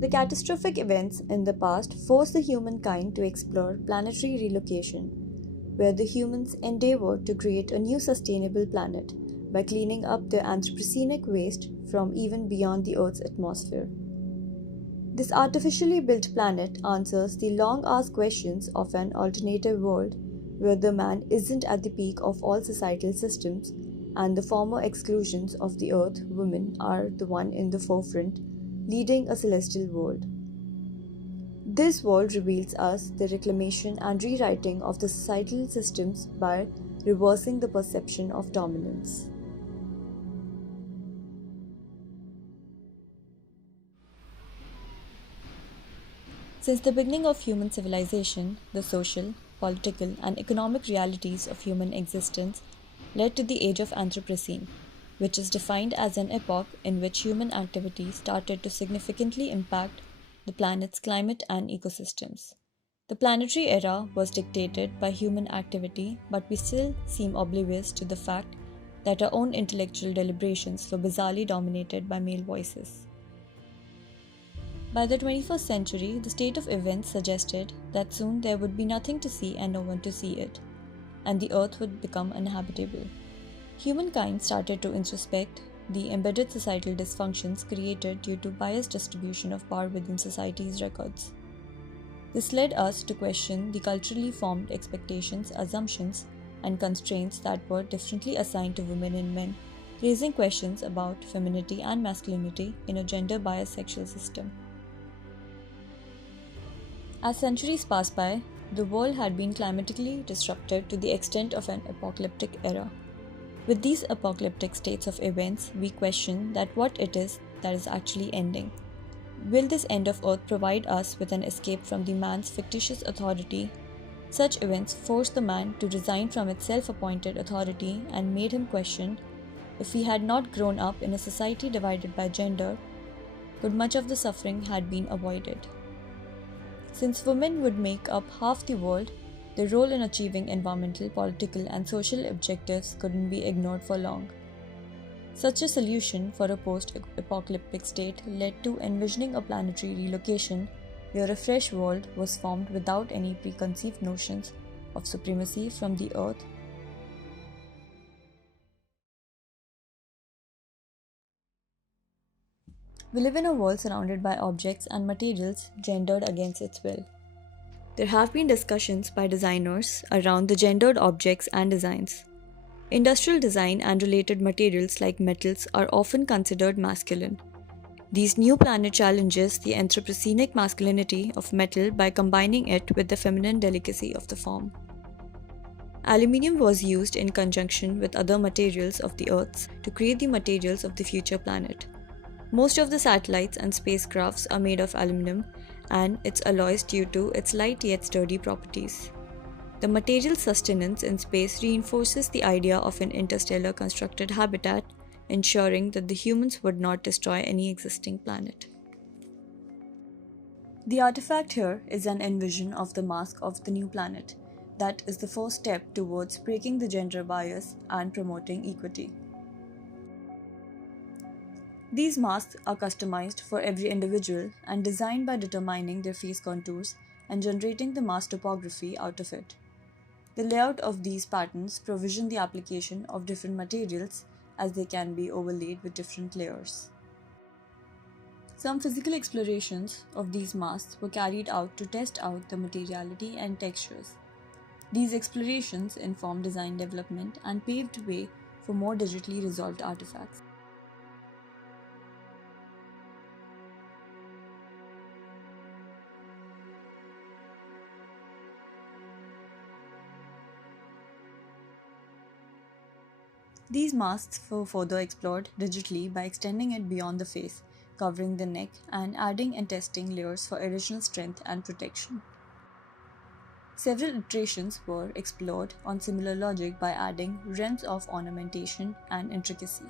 The catastrophic events in the past forced the humankind to explore planetary relocation, where the humans endeavored to create a new sustainable planet by cleaning up their anthropogenic waste from even beyond the Earth's atmosphere. This artificially built planet answers the long asked questions of an alternative world where the man isn't at the peak of all societal systems and the former exclusions of the earth women are the one in the forefront, leading a celestial world. This world reveals us the reclamation and rewriting of the societal systems by reversing the perception of dominance. Since the beginning of human civilization, the social, political, and economic realities of human existence led to the age of Anthropocene, which is defined as an epoch in which human activity started to significantly impact the planet's climate and ecosystems. The planetary era was dictated by human activity, but we still seem oblivious to the fact that our own intellectual deliberations were bizarrely dominated by male voices. By the 21st century, the state of events suggested that soon there would be nothing to see and no one to see it, and the earth would become uninhabitable. Humankind started to introspect the embedded societal dysfunctions created due to biased distribution of power within society's records. This led us to question the culturally formed expectations, assumptions, and constraints that were differently assigned to women and men, raising questions about femininity and masculinity in a gender biased sexual system. As centuries passed by, the world had been climatically disrupted to the extent of an apocalyptic era. With these apocalyptic states of events, we question that what it is that is actually ending. Will this end of Earth provide us with an escape from the man's fictitious authority? Such events forced the man to resign from its self-appointed authority and made him question if he had not grown up in a society divided by gender, could much of the suffering had been avoided. Since women would make up half the world, their role in achieving environmental, political, and social objectives couldn't be ignored for long. Such a solution for a post-apocalyptic state led to envisioning a planetary relocation where a fresh world was formed without any preconceived notions of supremacy from the Earth. We live in a world surrounded by objects and materials gendered against its will. There have been discussions by designers around the gendered objects and designs. Industrial design and related materials like metals are often considered masculine. These new planet challenges the anthropocenic masculinity of metal by combining it with the feminine delicacy of the form. Aluminium was used in conjunction with other materials of the Earth to create the materials of the future planet. Most of the satellites and spacecrafts are made of aluminum and its alloys due to its light yet sturdy properties. The material sustenance in space reinforces the idea of an interstellar constructed habitat, ensuring that the humans would not destroy any existing planet. The artifact here is an envision of the mask of the new planet. That is the first step towards breaking the gender bias and promoting equity. These masks are customized for every individual and designed by determining their face contours and generating the mask topography out of it. The layout of these patterns provision the application of different materials as they can be overlaid with different layers. Some physical explorations of these masks were carried out to test out the materiality and textures. These explorations informed design development and paved way for more digitally resolved artifacts. These masks were further explored digitally by extending it beyond the face, covering the neck, and adding and testing layers for additional strength and protection. Several iterations were explored on similar logic by adding realms of ornamentation and intricacy.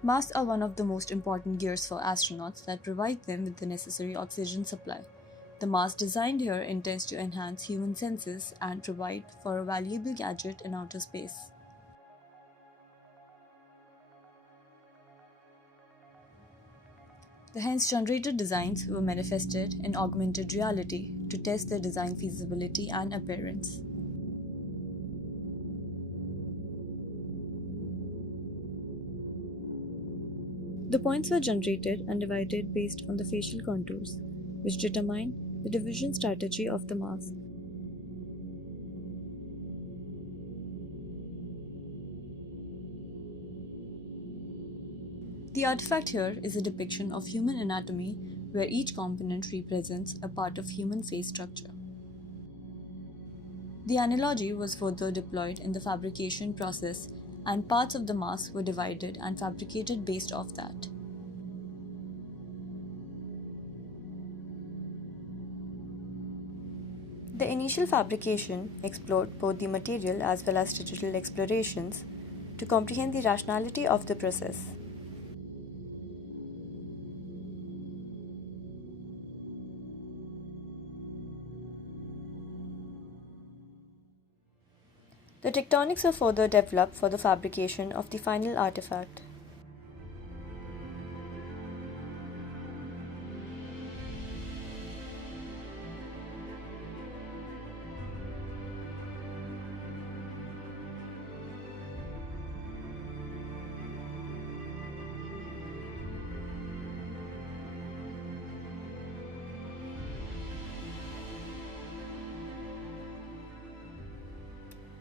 Masks are one of the most important gears for astronauts that provide them with the necessary oxygen supply. The mask designed here intends to enhance human senses and provide for a valuable gadget in outer space. The hence generated designs were manifested in augmented reality to test their design feasibility and appearance. The points were generated and divided based on the facial contours, which determine the division strategy of the mask. The artifact here is a depiction of human anatomy where each component represents a part of human face structure. The analogy was further deployed in the fabrication process, and parts of the mask were divided and fabricated based off that. The initial fabrication explored both the material as well as digital explorations to comprehend the rationality of the process. The tectonics were further developed for the fabrication of the final artifact.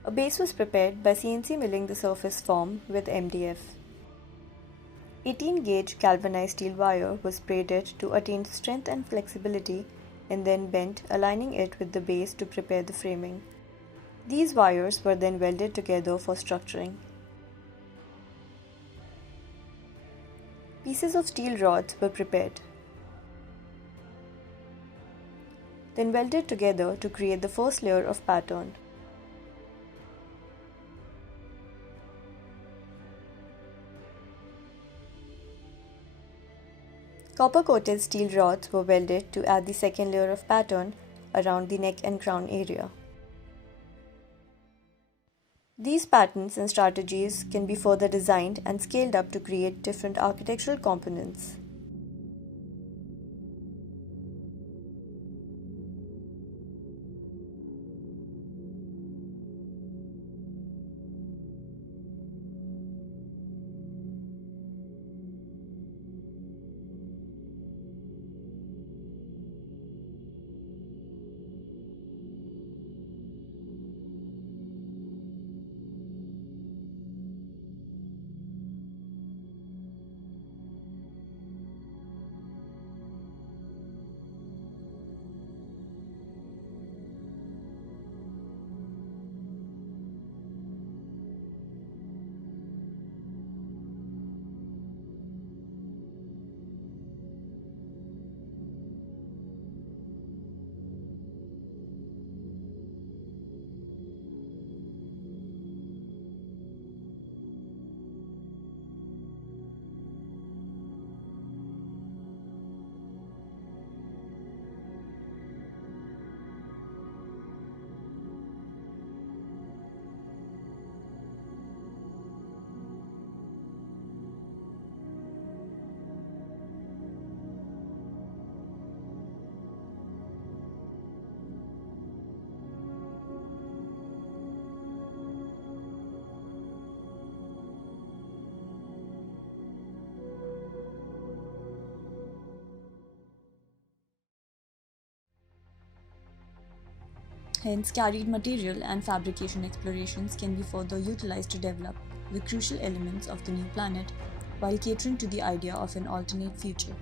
A base was prepared by CNC milling the surface form with MDF. 18-gauge galvanized steel wire was braided to attain strength and flexibility and then bent, aligning it with the base to prepare the framing. These wires were then welded together for structuring. Pieces of steel rods were prepared, then welded together to create the first layer of pattern. Copper-coated steel rods were welded to add the second layer of pattern around the neck and crown area. These patterns and strategies can be further designed and scaled up to create different architectural components. Hence, carried material and fabrication explorations can be further utilized to develop the crucial elements of the new planet while catering to the idea of an alternate future.